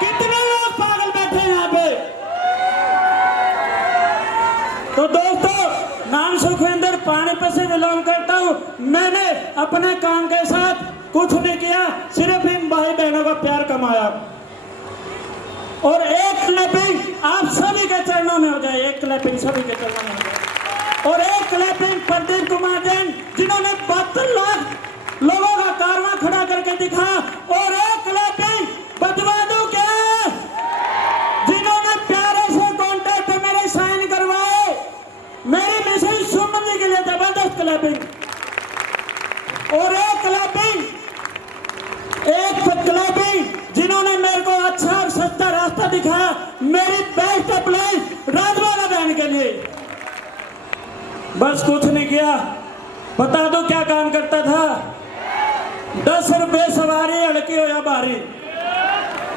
कितने लोग पागल बैठे हैं यहाँ पे। तो दोस्तों, नाम सुखविंदर पानीपत से बिलोंग करता हूँ। मैंने अपने काम के साथ कुछ नहीं किया, सिर्फ इन भाई बहनों का प्यार कमाया। और एक क्लैपिंग आप सभी के चरणों में हो जाए, एक क्लैपिंग सभी के चरणों में हो जाए। और एक क्लैपिंग प्रदीप कुमार जैन, जिन्होंने 72 लाख लोगों का कारवां खड़ा करके दिखा। और एक क्लैपिंग बदवादू के, जिन्होंने प्यारे से कॉन्ट्रैक्ट मेरे साइन करवाए, मेरी मिसेज सुमन जी के लिए जबरदस्त क्लैपिंग। और एक क्लैपिंग जिन्होंने मेरे को अच्छा और सच्चा रास्ता दिखाया, मेरी बेस्ट अप्लाई राजवाला बहन के लिए। बस कुछ नहीं किया, बता दो क्या काम करता था। 10 रुपये सवारी हड़की हो या भारी,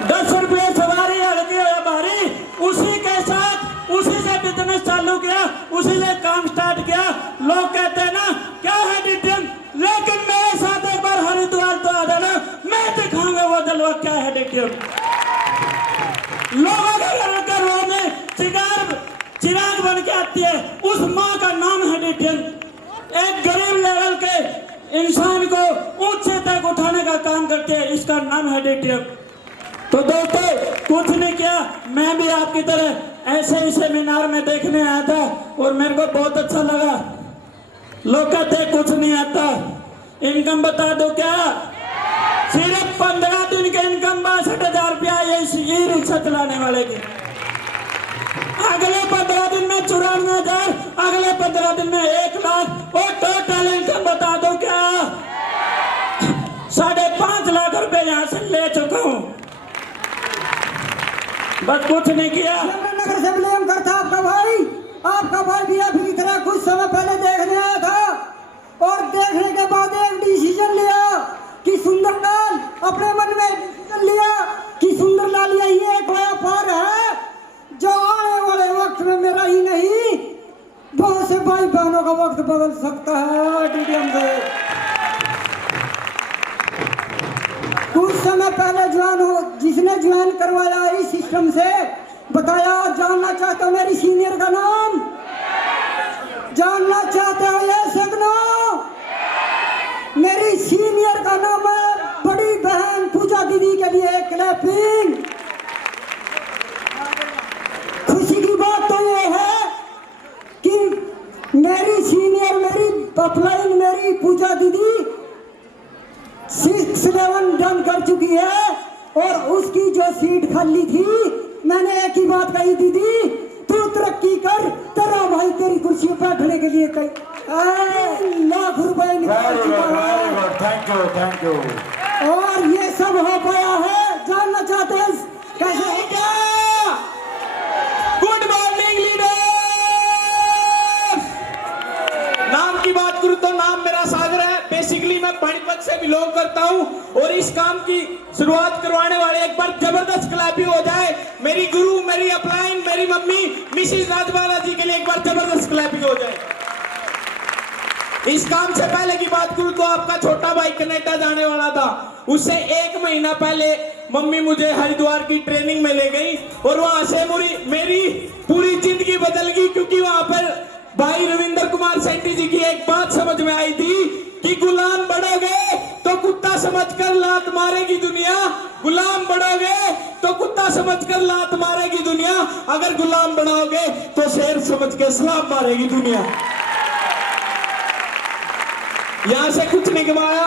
10 रुपये सवारी हड़की हो या भारी, उसी के साथ उसी से बिजनेस चालू किया, उसी से काम स्टार्ट किया। लोग कहते हैं ना क्या है डिटेल, लेकिन मेरे साथ एक बार हरिद्वार तो आ जाना, मैं दिखाऊंगा वो जलवा क्या है डिटेल। लोगों के घरों में चिराग बन के आती है, उस माँ का नाम है डिटेल। एक गरीब लेवल के इंसान को ऊंचे तक उठाने का काम करती है, इसका नाम है डिटेल। तो दोस्तों, कुछ नहीं किया, मैं भी आपकी तरह ऐसे ही सेमिनार में देखने आया था और मेरे को बहुत अच्छा लगा। लोग कहते कुछ नहीं आता, इनकम बता दो क्या, सिर्फ 15 दिन के इनकम 62,000 रुपया ये रिक्शा चलाने वाले की। अगले 15 दिन में 94,000, अगले 15 दिन में 1 लाख, और टोटल इनकम बता दो क्या, 5.5 लाख रुपए यहाँ से ले चुका हूँ। बस कुछ नहीं किया। नगर से बिलोंग करता आपका भाई भी अभी की तरह कुछ समय पहले देखने आया था, और देखने के बाद एक डिसीजन लिया कि सुंदरलाल, अपने मन में डिसीजन लिया कि सुंदरलाल यही एक व्यापार है जो आने वाले वक्त में मेरा ही नहीं, बहुत से भाई बहनों का वक्त बदल सकता है। डीडीएम से कुछ समय पहले जिसने ज्वाइन करवाया इस सिस्टम से, बताया जानना चाहते हो मेरी सीनियर का नाम, जानना चाहते हो ये सगनो, मेरी सीनियर का नाम है बड़ी बहन पूजा दीदी के लिए क्लैपिंग। खुशी की बात तो ये है कि मेरी सीनियर, मेरी अपलाइन, मेरी पूजा दीदी 6 लेवल डन कर चुकी है, और उसकी जो सीट खाली थी, मैंने एक ही बात कही, दीदी तू तरक्की कर, तेरा भाई तेरी कुर्सी पर बैठने के लिए कई लाख रुपए निकाल चुका है। Thank you. और ये सब हो पाया है, जानना चाहते हैं कैसे हो गया। Good morning leader. नाम की बात करूं तो नाम मेरा सागर है। बेसिकली मैं पानीपत से बिलोंग करता हूं, और इस काम की शुरुआत करवाने वाले एक बार जबरदस्त क्लैपिंग हो जाए। मेरी गुरु, मेरी अपलाइन, मेरी मम्मी मिसेस राजवाला जी के लिए एक बार जबरदस्त क्लैपिंग हो जाए। इस काम से पहले की बात करूं तो आपका छोटा भाई कनाडा जाने वाला था। उससे 1 महीना पहले मम्मी मुझे हरिद्वार की ट्रेनिंग में ले गई, और वहां से मेरी पूरी जिंदगी बदल गई, क्योंकि वहां पर भाई रविंद्र कुमार सेठी जी की एक बात समझ में आई थी कि गुलाम बढ़ोगे तो कुत्ता समझकर लात मारेगी दुनिया, गुलाम बढ़ोगे तो कुत्ता समझकर लात मारेगी दुनिया, अगर गुलाम बनाओगे तो शेर समझ के सलाम मारेगी दुनिया। यहां से कुछ नहीं कमाया,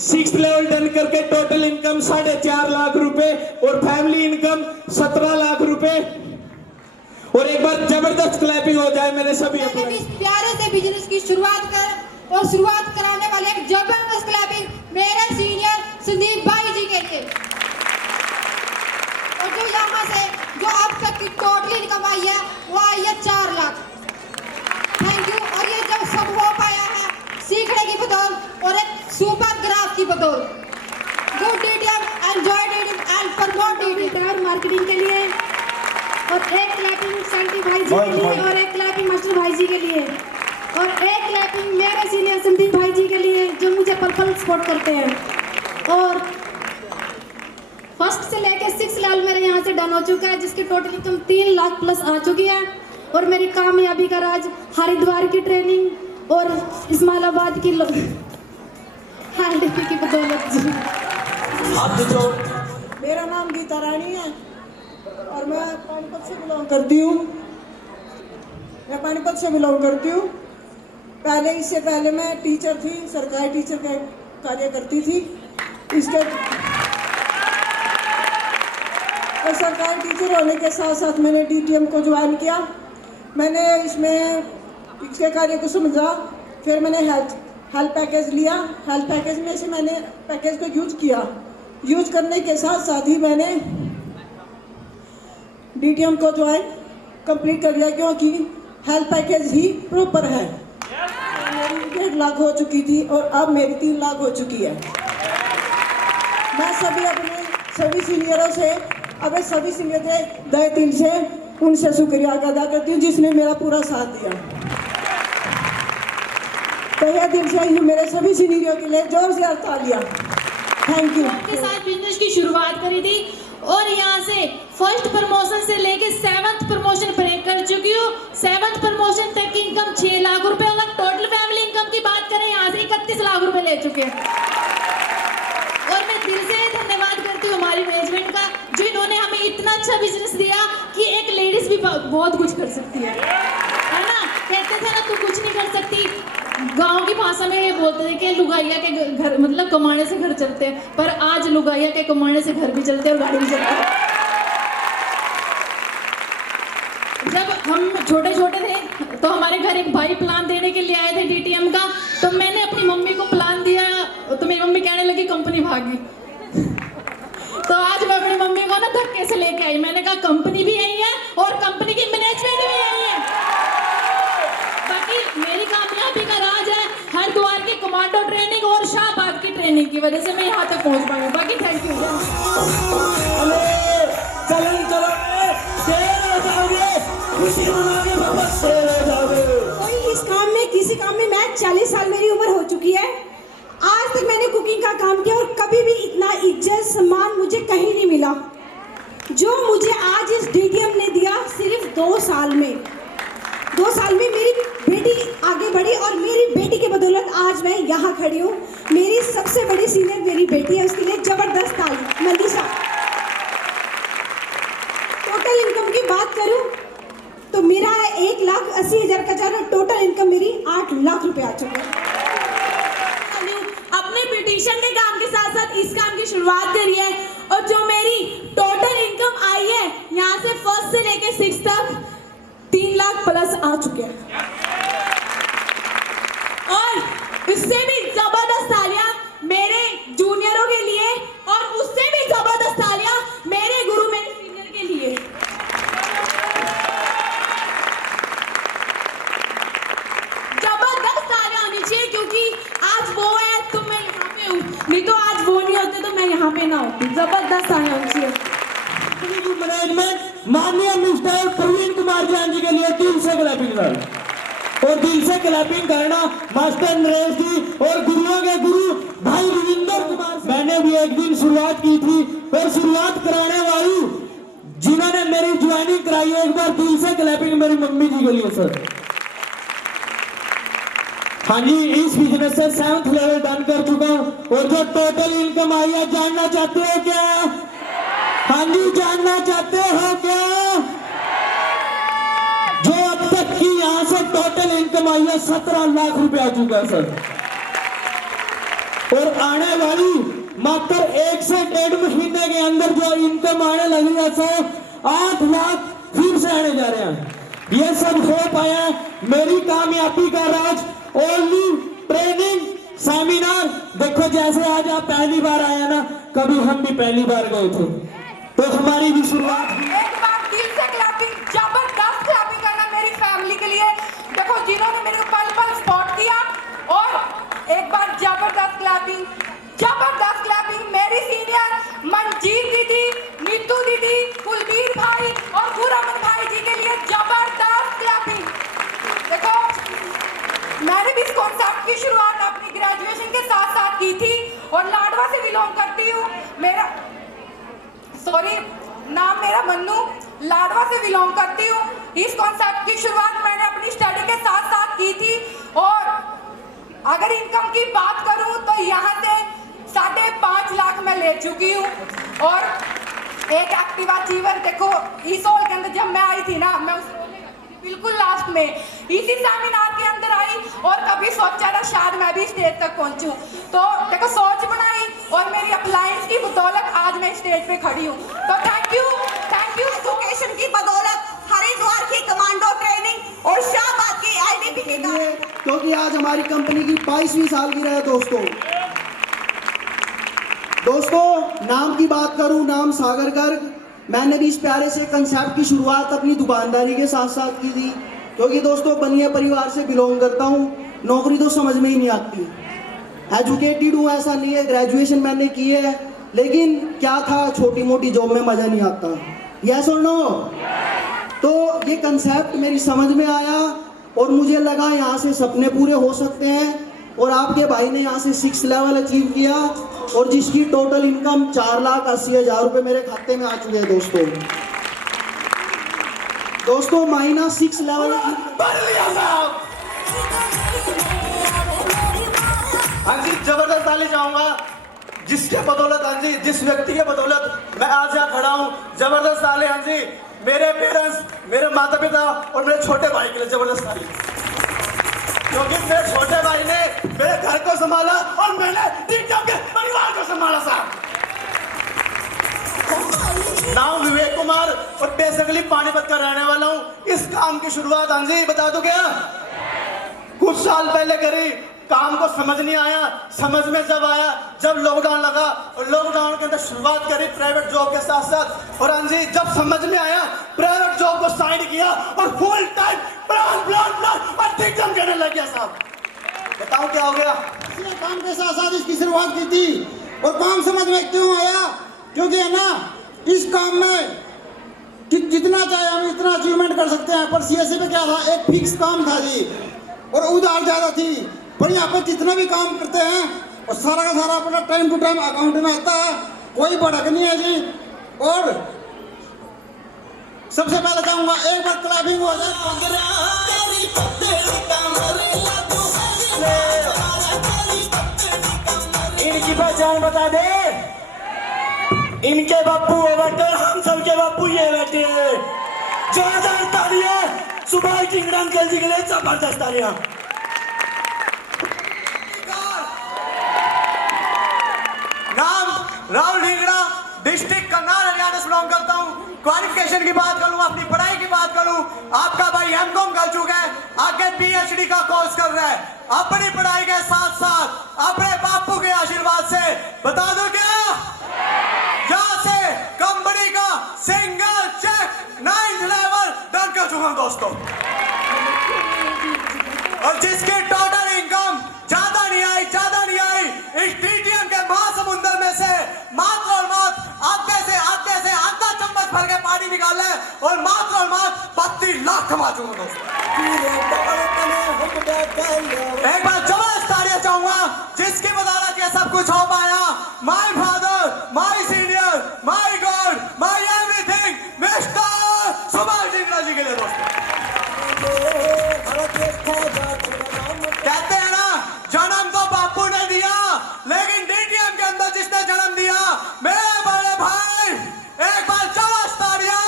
6 लेवल डन करके टोटल इनकम 4.5 लाख रुपए, और फैमिली इनकम 17 लाख रुपए। और एक बार जबरदस्त क्लैपिंग हो जाए मेरे सभी प्यारे से बिजनेस की शुरुआत कराने वाले एक जबरदस्त क्लैपिंग मेरे सीनियर संदीप भाई जी के लिए। और जो यहाँ से जो अब तक की टोटल इनकम आई है वो आई है 4 लाख। Thank you. और ये जब सब हो पाया है सीखने की बदौलत और एक सुपर ग्राफ की बदौलत। Good DDM, enjoy DDM and promote DDM marketing के लिए। और एक क्लैपिंग सेंटी भाई जी के लिए, और एक क्लैपिंग मास्टर भाई जी के लिए, और एक क्लैपिंग मेरे सीनियर संदीप भाई जी के लिए जो मुझे पर्पल सपोर्ट करते हैं। फर्स्ट से लेकर 6 लेवल मेरे यहाँ से डन हो चुका है, जिसकी टोटल इनकम 3 लाख प्लस आ चुकी है। और मेरी कामयाबी का राज हरिद्वार की ट्रेनिंग और इस्माइलाबाद की हैंडलिंग की बदौलत जी। हाथ जोड़। मेरा नाम गीता रानी है और मैं पानीपत से बिलोंग करती हूँ। इससे पहले मैं टीचर थी, सरकारी टीचर का कार्य करती थी। इसके और सरकारी टीचर होने के साथ साथ मैंने DTM को ज्वाइन किया। मैंने इसके कार्य को समझा, फिर मैंने हेल्थ पैकेज लिया। हेल्थ पैकेज में से मैंने पैकेज को यूज किया। यूज करने के साथ साथ ही मैंने DTM को ज्वाइन कंप्लीट कर लिया, क्योंकि हेल्थ पैकेज ही प्रॉपर है। मेरी 1.5 लाख हो चुकी थी और अब मेरी 3 लाख हो चुकी है। मैं सभी सीनियरों से सभी सीनियर के तहे दिल से उनसे शुक्रिया अदा करती हूँ, जिसने मेरा पूरा साथ दिया। तहे दिल से मेरे सभी सीनियरों के लिए जोर से तालियां। Thank you. के साथ बिजनेस की शुरुआत करी थी और यहाँ से फर्स्ट प्रमोशन से लेके 7th प्रमोशन ब्रेक कर चुकी हूँ। 7th प्रमोशन तक की इनकम 6 लाख रुपए। अगर टोटल फैमिली इनकम की बात करें, यहाँ से 31 लाख रुपए ले चुके हैं। और मैं दिल से धन्यवाद करती हूँ हमारी मैनेजमेंट का, जो इन्होंने हमें इतना अच्छा बिजनेस दिया कि एक लेडीज भी बहुत कुछ कर सकती है ना। कहते थे ना तू कुछ नहीं कर सकती, गांव की भाषा में ये बोलते थे कि लुगाइया के घर मतलब कमाने से घर चलते हैं, पर आज लुगाइया के कमाने से घर भी चलते हैं और गाड़ी भी चलती है। जब हम छोटे थे तो हमारे घर एक भाई प्लान देने के लिए आए थे DTM का, तो मैंने अपनी मम्मी को प्लान दिया तो मेरी मम्मी कहने लगी कंपनी भागी। तो आज मैं अपनी मम्मी को ना धक्के से लेके आई। मैंने कहा कंपनी भी यही है और कंपनी की मैनेजमेंट भी यही है। बाकी मेरी कामयाबी का राज है हरिद्वार की कमांडो ट्रेनिंग और शाहबाद की ट्रेनिंग की वजह से मैं यहाँ तक पहुँच पाई हूँ। बाकी थैंक यू। कोई इस काम में किसी काम में मैं 40 साल मेरी उम्र हो चुकी है। आज तक मैंने कुकिंग का काम किया और कभी भी इतना इज्जत सम्मान मुझे कहीं नहीं मिला जो मुझे आज इस DTM ने दिया। सिर्फ 2 साल में मेरी बेटी आगे बढ़ी और मेरी बेटी के बदौलत आज मैं यहाँ खड़ी हूँ। मेरी सबसे बड़ी सीनियर मेरी बेटी है, उसके लिए जबरदस्त ताली। मंदिशा। टोटल इनकम की बात करूँ तो मेरा 1,80,000 का चार, टोटल इनकम मेरी 8 लाख रुपए आ चुके हैं। अपने ब्यूटिशियन के काम के साथ साथ इस काम की शुरुआत करी है और जो मेरी टोटल इनकम आई है यहाँ से फर्स्ट से लेके 6 तक 3 लाख प्लस आ चुके हैं। और इससे भी जबरदस्त तालियां मेरे जूनियरों के लिए और उससे भी जबरदस्त तालियां मेरे गुरु मेरे सीनियर के लिए। जबरदस्त तालियां होनी चाहिए, क्योंकि आज वो है तो मैं यहाँ पे हूँ, नहीं तो आज वो नहीं होते तो मैं यहाँ पे ना होती। जबरदस्त तालियां होनी चाहिए। मैनेजमेंट माननीय मिस्टर प्रवीण कुमार जैन जी के लिए दिल से क्लैपिंग कर और दिल से क्लैपिंग करना मास्टर नरेश जी और गुरुओं के गुरु भाई रविंदर कुमार। मैंने भी एक दिन शुरुआत की थी और शुरुआत कराने वाली जिन्होंने मेरी ज्वाइनिंग कराई है, एक बार दिल से क्लैपिंग मेरी मम्मी जी के लिए सर। हाँ जी, इस बिजनेस से 7th लेवल डन कर चुका हूँ और जो टोटल इनकम आई है जानना चाहते हो क्या? हाँ जी, जानना चाहते हो क्या? जो अब तक की यहाँ से टोटल इनकम आई है 17 लाख रुपए आ चुका है सर। और आने वाली मात्र 1 से 1.5 महीने के अंदर जो इनकम आने लगी है सर 8 लाख फिर से आने जा रहे हैं। ये सब हो पाया मेरी कामयाबी का राज ओनली ट्रेनिंग सेमिनार। देखो जैसे आज आप पहली बार आया ना, कभी हम भी पहली बार गए थे तो हमारी भी शुरुआत। एक बार दिल से क्लैपिंग, जबरदस्त क्लैपिंग करना मेरी फैमिली के लिए। देखो जिन्होंने मेरे को पल पल सपोर्ट किया, और एक बार जबरदस्त क्लैपिंग मेरी सीनियर मंजीत दीदी, नीतू दीदी, कुलबीर भाई और गुरअमन भाई जी के लिए जबरदस्त क्लैपिंग। देखो मैंने भी इस कॉन्सेप्ट की शुरुआत अपनी ग्रेजुएशन के साथ साथ की थी और लाडवा से बिलोंग करती हूँ। सॉरी, नाम मेरा मन्नू, लाडवा से बिलोंग करती हूँ। इस कॉन्सेप्ट की शुरुआत मैंने अपनी स्टडी के साथ साथ की थी और अगर इनकम की बात करूँ तो यहाँ से 5.5 लाख मैं ले चुकी हूँ। और एक एक्टिव अचीवर, देखो इस हॉल के अंदर जब मैं आई थी ना, मैं उस बिल्कुल लास्ट में इसी सेमिनार के अंदर आई और कभी सोचा था शायद मैं भी स्टेज तक पहुंचूं। तो देखो सोच बनाई और मेरी अप्लायंस की बदौलत आज मैं स्टेज पे खड़ी हूं। तो थैंक यू एजुकेशन की बदौलत, हरिद्वार की कमांडो ट्रेनिंग और शाहबाद की आईडीपी की क्योंकि आज हमारी कंपनी की 22वीं सालगिरह है दोस्तों, नाम की बात करूं, नाम सागर गर्ग। मैंने भी इस प्यारे से कंसेप्ट की शुरुआत अपनी दुकानदारी के साथ साथ की थी, क्योंकि दोस्तों बनिया परिवार से बिलोंग करता हूं। नौकरी तो समझ में ही नहीं आती, एजुकेटेड हूं ऐसा नहीं है, ग्रेजुएशन मैंने की है, लेकिन क्या था, छोटी मोटी जॉब में मजा नहीं आता। यस और नो? तो ये कंसेप्ट मेरी समझ में आया और मुझे लगा यहाँ से सपने पूरे हो सकते हैं। और आपके भाई ने यहाँ से 6 लेवल अचीव किया और जिसकी टोटल इनकम 4,80,000 रुपये मेरे खाते में आ चुके हैं दोस्तों महीना 6 लेवल। हाँ जी, जबरदस्त ताली चाहूंगा जिसके बदौलत, हाँ जी, जिस व्यक्ति के बदौलत मैं आज यहाँ खड़ा हूँ। जबरदस्त ताली, हाँ जी, मेरे पेरेंट्स, मेरे माता पिता और मेरे छोटे भाई के लिए जबरदस्त ताली, क्योंकि मेरे छोटे भाई ने मेरे घर को संभाला और मैंने टीचर के परिवार को संभाला साहब। नाम विवेक कुमार और बेसिकली पानीपत का रहने वाला हूँ। इस काम की शुरुआत, हाँ जी, बता दूं क्या, कुछ साल पहले करी। काम को समझ नहीं आया, समझ में जब आया जब लॉकडाउन लगा और लॉकडाउन के अंदर शुरुआत करी प्राइवेट जॉब के साथ साथ। और हाँ जी, जब समझ में आया प्राइवेट जॉब को साइड किया और फुल टाइम प्लान और दिग्गम करने लग गया साहब। बताओ क्या हो गया? इसने काम के साथ साथ इसकी शुरुआत की थी। और काम समझ में क्यों आया? क्योंकि है ना, इस काम में कि जितना चाहे हम इतना अचीवमेंट कर सकते हैं। पर सीएससी पे क्या था, एक फिक्स काम था जी और उधार ज्यादा थी। पर यहाँ पर जितना भी काम करते हैं और सारा का सारा अपना टाइम टू टाइम अकाउंट में आता है, कोई भड़क नहीं है जी। और सबसे पहले चाहूंगा एक बार क्लैपिंग हो जाए। इनकी पहचान बता दे, इनके बापू है बेटे, हम सबके बापू ये बैठे हैं। जोरदार तालियां सुभाष किंगडम अंकल जी के लिए, जबरदस्त तालियां। नाम राहुल ढींगड़ा, डिस्ट्रिक्ट करनाल हरियाणा से बिलोंग करता हूँ। क्वालिफिकेशन की बात करूँ, अपनी पढ़ाई की बात करूँ, आपका भाई एमकॉम कर चुका है, आगे पीएचडी का कोर्स कर रहा है। अपनी पढ़ाई के साथ साथ अपने बापू के आशीर्वाद से बता दो क्या, यहाँ से कंपनी का single check 9th level done कर चुका हूँ दोस्तों। और जिसकी टोटल इनकम ज्यादा नहीं आई इस टीटीएम के महासमुंदर में से मात्र और मात्र आधा चम्मच भर के पानी निकाला है और मात्र 32 लाख कमा चुका दोस्तों। एक बार जबरदस्त तालियां चाहूंगा जिसकी बदौलत ये सब कुछ हो पाया। My father, my senior, my God, my everything, mister Subhash Dhingra ji के लिए दोस्तों। कहते हैं ना, जन्म तो बापू ने दिया, लेकिन डीटीएम के अंदर जिसने जन्म दिया मेरे बड़े भाई, एक बार जबरदस्त तालियां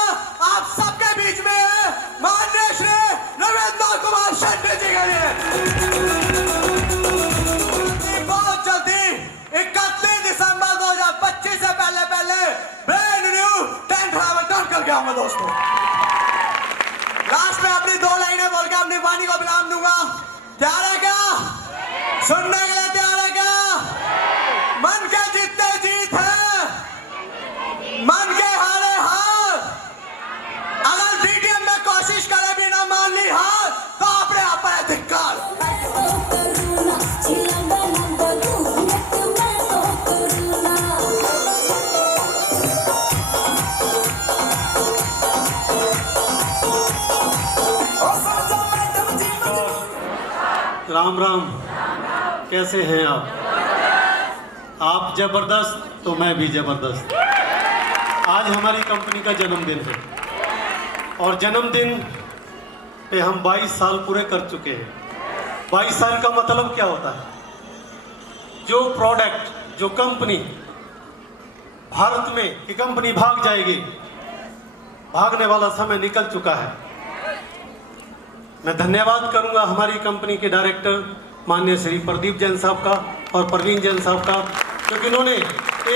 आप सबके बीच में है माननीय श्री रविंद्र कुमार शेट्टी जी के लिए। बहुत जल्दी 31 दिसंबर 2025 से पहले brand new 10th level turn करके आऊंगा दोस्तों। लास्ट में अपनी 2 लाइनें बोल के अपनी वाणी को विराम दूंगा। तैयार है क्या? सुनने के लिए तैयार है क्या? मन के जीतते जीत है, मन के हारे हार। अगर डीटीएम में कोशिश करे भी ना मान ली हार तो अपने आप पर धिक्कार। राम राम, कैसे हैं आप जबरदस्त तो मैं भी जबरदस्त। आज हमारी कंपनी का जन्मदिन है और जन्मदिन पे हम 22 साल पूरे कर चुके हैं। 22 साल का मतलब क्या होता है? जो प्रोडक्ट, जो कंपनी भारत में ये कंपनी भाग जाएगी, भागने वाला समय निकल चुका है। मैं धन्यवाद करूंगा हमारी कंपनी के डायरेक्टर माननीय श्री प्रदीप जैन साहब का और प्रवीण जैन साहब का, क्योंकि इन्होंने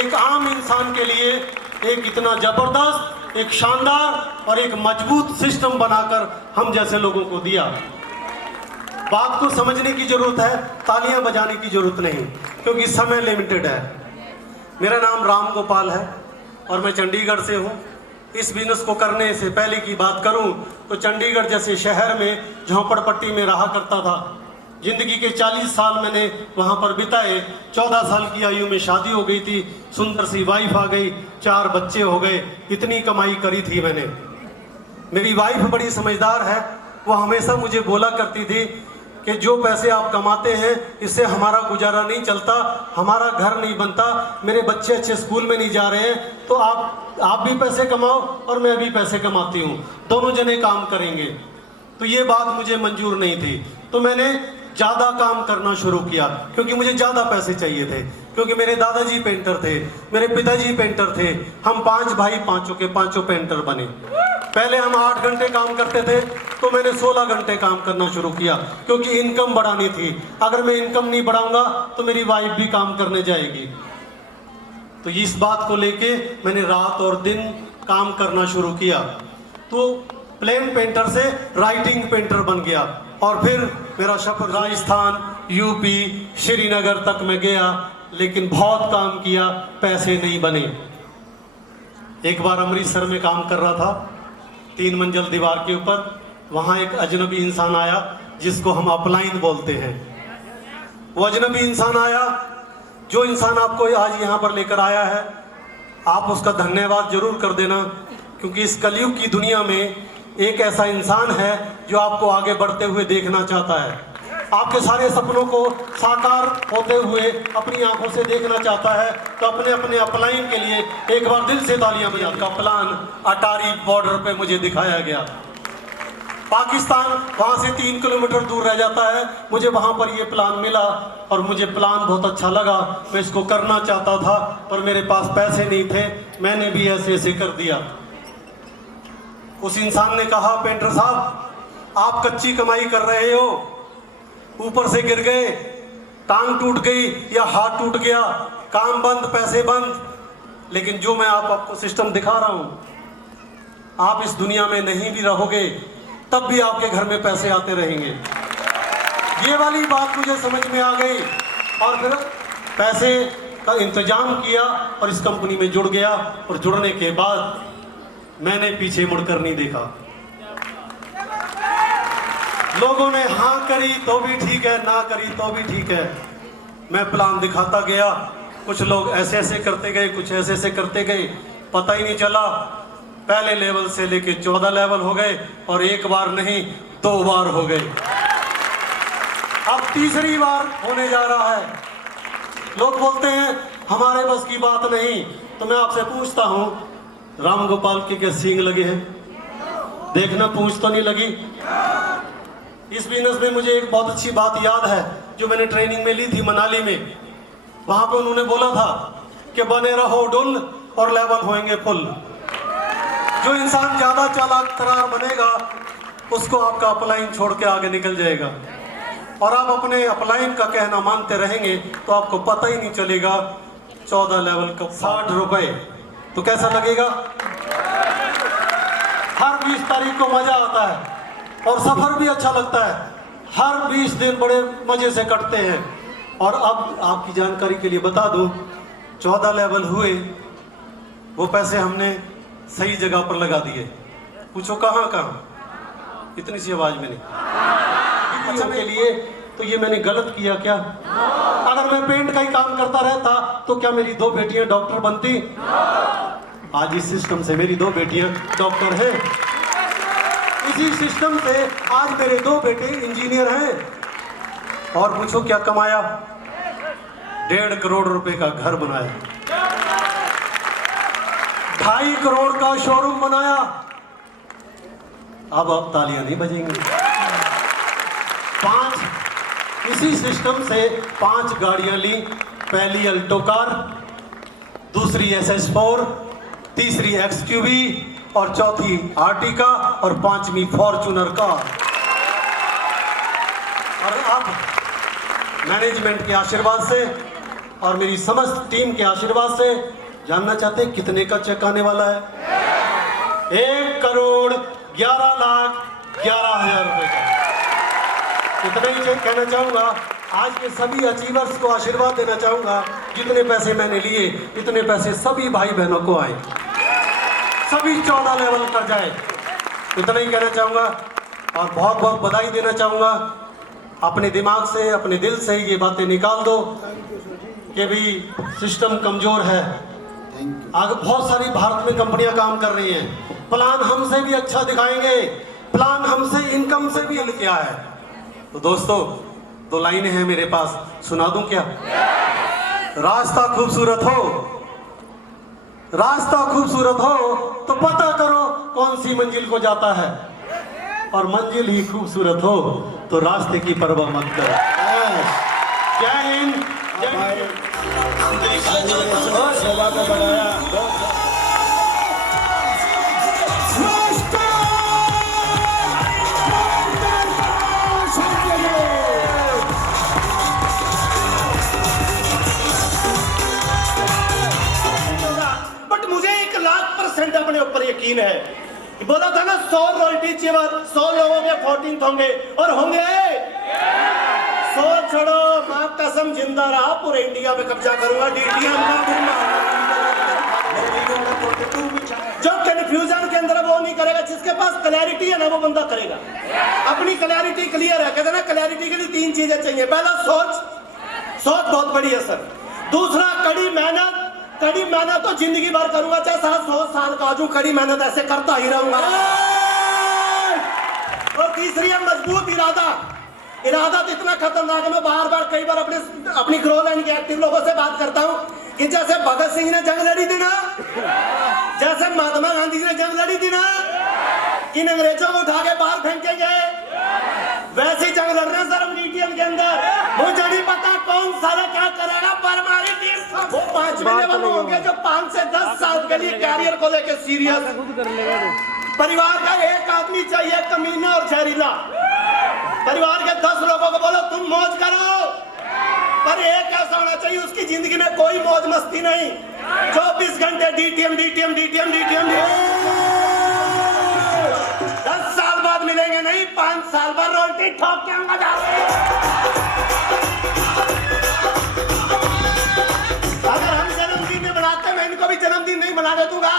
एक आम इंसान के लिए एक इतना जबरदस्त, एक शानदार और एक मजबूत सिस्टम बनाकर हम जैसे लोगों को दिया। बात को समझने की जरूरत है, तालियां बजाने की जरूरत नहीं, क्योंकि समय लिमिटेड है। मेरा नाम राम गोपाल है और मैं चंडीगढ़ से हूँ। इस बिजनेस को करने से पहले की बात करूं तो चंडीगढ़ जैसे शहर में झोंपड़पट्टी में रहा करता था। जिंदगी के 40 साल मैंने वहां पर बिताए। 14 साल की आयु में शादी हो गई थी, सुंदर सी वाइफ आ गई, 4 बच्चे हो गए। इतनी कमाई करी थी मैंने। मेरी वाइफ बड़ी समझदार है, वो हमेशा मुझे बोला करती थी कि जो पैसे आप कमाते हैं इससे हमारा गुजारा नहीं चलता, हमारा घर नहीं बनता, मेरे बच्चे अच्छे स्कूल में नहीं जा रहे हैं, तो आप भी पैसे कमाओ और मैं भी पैसे कमाती हूँ, दोनों जने काम करेंगे। तो ये बात मुझे मंजूर नहीं थी, तो मैंने ज़्यादा काम करना शुरू किया, क्योंकि मुझे ज़्यादा पैसे चाहिए थे। क्योंकि मेरे दादाजी पेंटर थे, मेरे पिताजी पेंटर थे, हम 5 भाई, पांचों के पांचों पेंटर बने। पहले हम 8 घंटे काम करते थे, तो मैंने 16 घंटे काम करना शुरू किया, क्योंकि इनकम बढ़ानी थी। अगर मैं इनकम नहीं बढ़ाऊंगा तो मेरी वाइफ भी काम करने जाएगी। तो इस बात को लेके मैंने रात और दिन काम करना शुरू किया। तो प्लेन पेंटर से राइटिंग पेंटर बन गया और फिर मेरा सफर राजस्थान, यूपी, श्रीनगर तक मैं गया, लेकिन बहुत काम किया, पैसे नहीं बने। एक बार अमृतसर में काम कर रहा था, 3 मंजिल दीवार के ऊपर, वहाँ एक अजनबी इंसान आया जिसको हम अपलाइन बोलते हैं। वो अजनबी इंसान आया, जो इंसान आपको आज यहाँ पर लेकर आया है, आप उसका धन्यवाद जरूर कर देना, क्योंकि इस कलयुग की दुनिया में एक ऐसा इंसान है जो आपको आगे बढ़ते हुए देखना चाहता है, आपके सारे सपनों को साकार होते हुए अपनी आंखों से देखना चाहता है। तो अपने अपने अपलाइन के लिए एक बार दिल से तालियां बजा। का प्लान अटारी बॉर्डर पे मुझे दिखाया गया। पाकिस्तान वहाँ से 3 किलोमीटर दूर रह जाता है। मुझे वहाँ पर ये प्लान मिला और मुझे प्लान बहुत अच्छा लगा, मैं इसको करना चाहता था, पर मेरे पास पैसे नहीं थे। मैंने भी ऐसे ऐसे कर दिया। उस इंसान ने कहा, पेंटर साहब आप कच्ची कमाई कर रहे हो, ऊपर से गिर गए, टांग टूट गई या हाथ टूट गया, काम बंद, पैसे बंद, लेकिन जो मैं आपको सिस्टम दिखा रहा हूं, आप इस दुनिया में नहीं भी रहोगे तब भी आपके घर में पैसे आते रहेंगे। ये वाली बात मुझे समझ में आ गई और फिर पैसे का इंतजाम किया और इस कंपनी में जुड़ गया। और जुड़ने के बाद मैंने पीछे मुड़कर नहीं देखा। लोगों ने हाँ करी तो भी ठीक है, ना करी तो भी ठीक है, मैं प्लान दिखाता गया। कुछ लोग ऐसे ऐसे करते गए, कुछ ऐसे ऐसे करते गए, पता ही नहीं चला। पहले लेवल से लेके 14 लेवल हो गए और एक बार नहीं 2 बार हो गए। अब तीसरी बार होने जा रहा है। लोग बोलते हैं हमारे बस की बात नहीं, तो मैं आपसे पूछता हूं, राम गोपाल के क्या सींग लगे हैं? देखना, पूछ तो नहीं लगी। इस बिजनेस में मुझे एक बहुत अच्छी बात याद है जो मैंने ट्रेनिंग में ली थी मनाली में। वहां पे उन्होंने बोला था कि बने रहो डुल और लेवल होएंगे फुल। जो इंसान ज्यादा चालाक तरार बनेगा उसको आपका अपलाइन छोड़ के आगे निकल जाएगा, और आप अपने अपलाइन का कहना मानते रहेंगे तो आपको पता ही नहीं चलेगा। 14 लेवल का 60 रुपए, तो कैसा लगेगा? हर 20 तारीख को मजा आता है और सफर भी अच्छा लगता है। हर 20 दिन बड़े मजे से कटते हैं। और अब आपकी जानकारी के लिए बता दूं, 14 लेवल हुए, वो पैसे हमने सही जगह पर लगा दिए। पूछो कहाँ कहाँ? इतनी सी आवाज में नहीं। अच्छा के लिए तो ये मैंने गलत किया क्या? अगर मैं पेंट का ही काम करता रहता तो क्या मेरी 2 बेटियां डॉक्टर बनती? आज इस सिस्टम से मेरी 2 बेटियां डॉक्टर हैं। इसी सिस्टम से आज मेरे 2 बेटे इंजीनियर हैं। और पूछो क्या कमाया? 1.5 करोड़ रुपए का घर बनाया। 2.5 करोड़ का शोरूम बनाया। अब तालियां नहीं बजेंगी। 5 इसी सिस्टम से 5 गाड़ियां ली। पहली अल्टो कार, दूसरी SS4, तीसरी XQV और चौथी आर्टिका और 5वीं फॉर्च्यूनर कार। और अब मैनेजमेंट के आशीर्वाद से और मेरी समस्त टीम के आशीर्वाद से जानना चाहते हैं कितने का चेक आने वाला है? 1,11,11,000 रुपए का। इतना ही चेक कहना चाहूंगा। आज के सभी अचीवर्स को आशीर्वाद देना चाहूंगा, जितने पैसे मैंने लिए इतने पैसे सभी भाई बहनों को आए, सभी 14 लेवल कर जाए। इतना ही कहना चाहूंगा और बहुत बहुत बधाई देना चाहूंगा। अपने दिमाग से, अपने दिल से ये बातें निकाल दो कि भी सिस्टम कमजोर है। आगे बहुत सारी भारत में कंपनियां काम कर रही हैं, प्लान हमसे भी अच्छा दिखाएंगे, प्लान हमसे इनकम से भी क्या है। तो दोस्तों 2 लाइनें हैं मेरे पास, सुना दूं क्या? रास्ता खूबसूरत हो, रास्ता खूबसूरत हो तो पता करो कौन सी मंजिल को जाता है, और मंजिल ही खूबसूरत हो तो रास्ते की परवाह मत करो। जय हिंद, जय हिंद। बट मुझे 1,00,000% अपने ऊपर यकीन है। बोला था ना 100 रॉयल्टी चेवर, 100 लोगों के 14 होंगे और होंगे। 100 छोड़ो, मां कसम जिंदा रहा पूरे इंडिया में कब्जा करूंगा। DTM जो कंफ्यूजन के अंदर वो नहीं करेगा, जिसके पास क्लैरिटी है ना वो बंदा करेगा। अपनी क्लैरिटी क्लियर है। कहते ना क्लैरिटी के लिए 3 चीजें चाहिए। पहला सोच बहुत बड़ी है सर। दूसरा कड़ी मेहनत। कड़ी मेहनत तो जिंदगी भर करूंगा, चाहे 100 साल का हूं, कड़ी मेहनत ऐसे करता ही रहूंगा। और तीसरी है मजबूत इरादा। इरादा तो इतना खतरनाक है, मैं बार कई बार अपनी ग्रो लाइन के एक्टिव लोगों से बात करता हूं कि जैसे भगत सिंह ने जंग लड़ी थी ना, जैसे महात्मा गांधी ने जंग लड़ी थी ना, इन अंग्रेजों को उठा के बाहर फेंकेंगे, वैसी जंग लड़ रहे हैं सर हम DTM के अंदर। मुझे नहीं पता कौन सारा क्या करेगा, पर हमारी टीम वो 5वें लेवल में होंगे जो 5 से 10 साल के लिए कैरियर को लेकर सीरियस। परिवार का एक आदमी चाहिए कमीना और जहरीला। परिवार के 10 लोगों को बोलो तुम मौज करो, पर एक ऐसा होना चाहिए उसकी जिंदगी में कोई मौज मस्ती नहीं। 24 घंटे DTM। 10 साल बाद मिलेंगे नहीं, 5 साल बाद रोटी ठोक के मजा। अगर हम जन्मदिन में बनाते मैं इनको भी जन्मदिन नहीं मनाने दूंगा।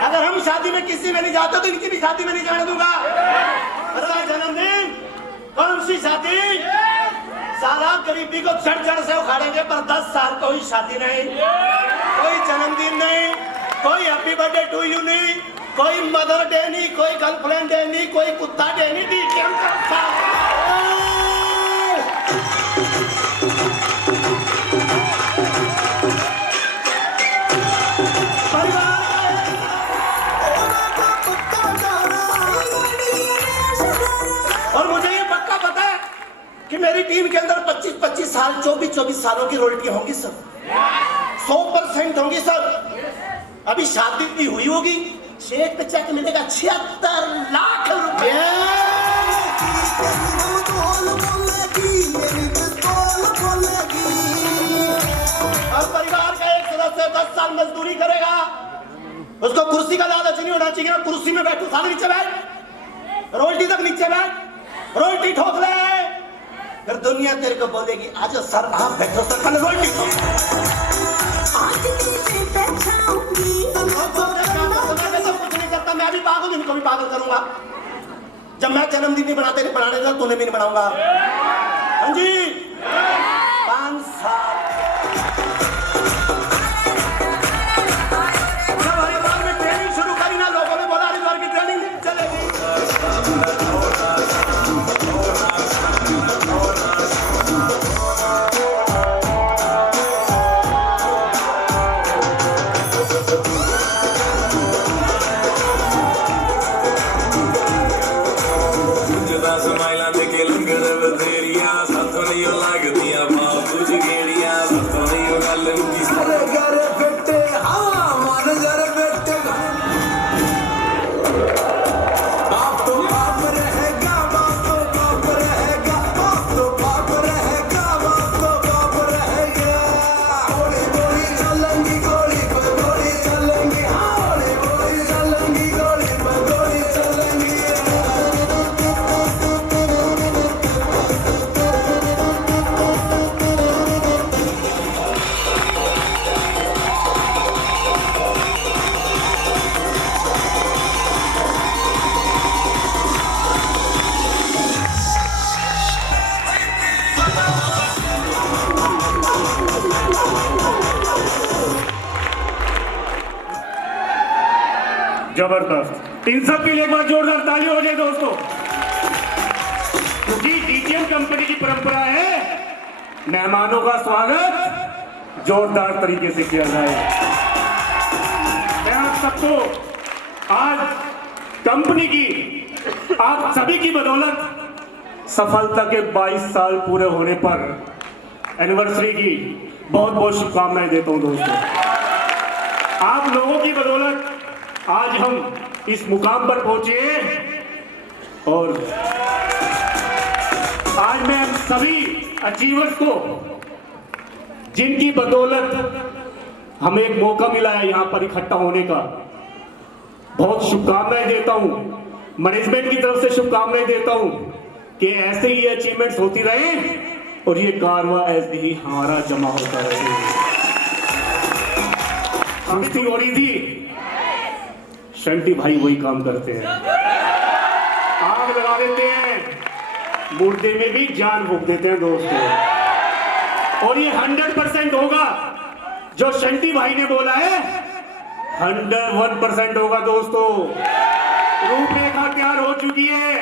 अगर हम शादी में किसी में नहीं जाते तो इनकी भी शादी में नहीं जाने दूंगा। जन्मदिन कौन सी शादी? सारा गरीबी को चढ़ से उखाड़ेंगे, पर 10 साल कोई शादी नहीं, कोई जन्मदिन नहीं, कोई हैप्पी बर्थडे टू यू नहीं, कोई मदर डे नहीं, कोई गर्लफ्रेंड डे नहीं, कोई कुत्ता डे नहीं। DTM और मुझे ये पक्का पता है कि मेरी टीम के अंदर 25-25 साल 24-24 सालों की रॉयल्टी होंगी सर। 100% होंगी सर। अभी शादी भी हुई होगी, चेक पे चेक मिलेगा 76 लाख रुपए। और परिवार का एक सदस्य 10 साल मजदूरी करेगा, उसको कुर्सी का लालच नहीं होना चाहिए। कुर्सी में बैठो, साले नीचे बैठ, रोटी तक नीचे बैठ, रोटी ठोक ले, फिर दुनिया तेरे को बोलेगी आज सर आप बैठो सर, पहले रोटी ठोक। कुछ नहीं करता, मैं भी पागल, इनको भी पागल करूंगा। जब मैं जन्मदिन नहीं बनाने दूंगा, तूने भी नहीं बनाऊंगा। हाँ जी 5 साल जब हरिद्वार में ट्रेनिंग शुरू करी ना, लोगों ने बोला हरिद्वार की ट्रेनिंग चलेगी। जबरदस्त। इन सब के लिए एक बार जोरदार ताली हो जाए दोस्तों, क्योंकि डीटीएम कंपनी की परंपरा है मेहमानों का स्वागत जोरदार तरीके से किया जाए। मैं आप सबको आज कंपनी की, आप सभी की बदौलत सफलता के 22 साल पूरे होने पर एनिवर्सरी की बहुत बहुत शुभकामनाएं देता हूं दोस्तों। आप लोगों की बदौलत आज हम इस मुकाम पर पहुंचे और आज मैं सभी अचीवर्स को, जिनकी बदौलत हमें एक मौका मिला है यहाँ पर इकट्ठा होने का, बहुत शुभकामनाएं देता हूं। मैनेजमेंट की तरफ से शुभकामनाएं देता हूं कि ऐसे ही अचीवमेंट्स होती रहे और ये कारवा ऐसे ही हमारा जमा होता रहे। सुस्ती हो रही थी, शंटी भाई वही काम करते हैं, आग लगा देते हैं, मुर्दे में भी जान फूंक देते हैं दोस्तों। और ये 100% होगा जो शंटी भाई ने बोला है, 101% होगा दोस्तों। रूपरेखा तैयार हो चुकी है,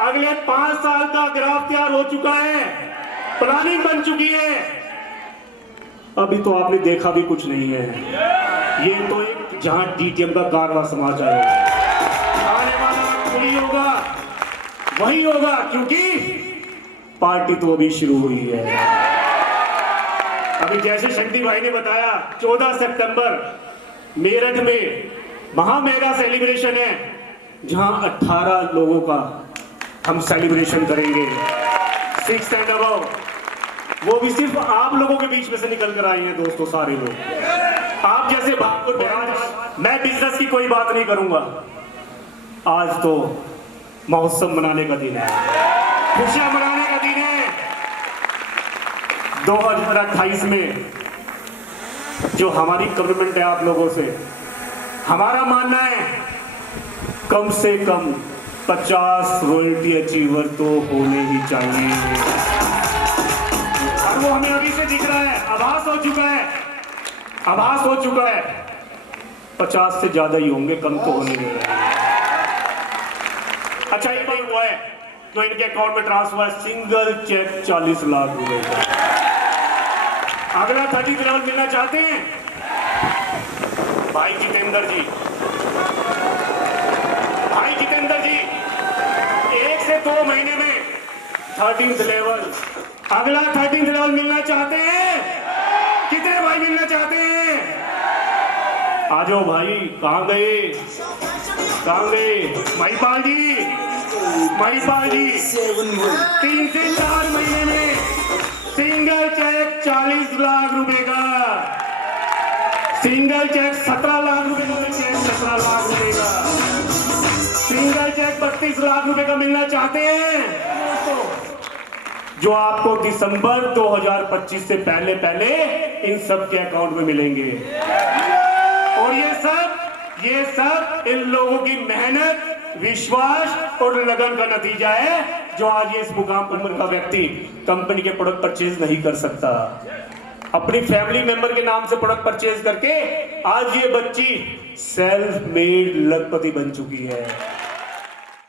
अगले 5 साल का ग्राफ तैयार हो चुका है, प्लानिंग बन चुकी है। अभी तो आपने देखा भी कुछ नहीं है, ये तो एक जहां डीटीएम का कारवा समाचार है, आने वाला वही होगा, वही होगा, क्योंकि पार्टी तो अभी शुरू हुई है। अभी जैसे शंटी भाई ने बताया 14 सितंबर मेरठ में महामेगा सेलिब्रेशन है, जहां 18 लोगों का हम सेलिब्रेशन करेंगे, 6 एंड अबव। वो भी सिर्फ आप लोगों के बीच में से निकल कर आए हैं दोस्तों, सारे लोग आप जैसे बहादुर। मैं बिजनेस की कोई बात नहीं करूंगा, आज तो महोत्सव मनाने का दिन है, खुशियां मनाने का दिन है। 2028 में जो हमारी कमिटमेंट है आप लोगों से, हमारा मानना है कम से कम 50 रॉयल्टी अचीवर तो होने ही चाहिए। और वो हमें अभी से दिख रहा है, आभास हो चुका है, आभास हो चुका है, 50 से ज्यादा ही होंगे, कम तो होने नहीं रहे। अच्छा ये भाई हुआ है जो इनके अकाउंट में ट्रांसफर हुआ है, सिंगल चेक 40 लाख रुपए का। अगला 30 लेवल मिलना चाहते हैं भाई जितेंद्र जी, भाई जितेंद्र जी 1 से 2 महीने में 13th लेवल, अगला 13th लेवल मिलना चाहते हैं? कितने भाई मिलना चाहते हैं? आ जाओ भाई, कहां गए, कहां गए? महिपाल जी, महिपाल जी 3 से 4 महीने में सिंगल चेक 40 लाख रुपए का, सिंगल चेक 17 लाख रुपए का, चेक 17 लाख रुपए का, सिंगल चेक 32 लाख रुपए का मिलना चाहते हैं जो आपको दिसंबर 2025 से पहले पहले इन सब के अकाउंट में मिलेंगे। और ये सब इन लोगों की मेहनत, विश्वास और लगन का नतीजा है, जो आज ये इस मुकाम उम्र का व्यक्ति कंपनी के प्रोडक्ट परचेज नहीं कर सकता। अपनी फैमिली मेंबर के नाम से प्रोडक्ट परचेज करके आज ये बच्ची सेल्फ मेड लखपति बन चुकी है।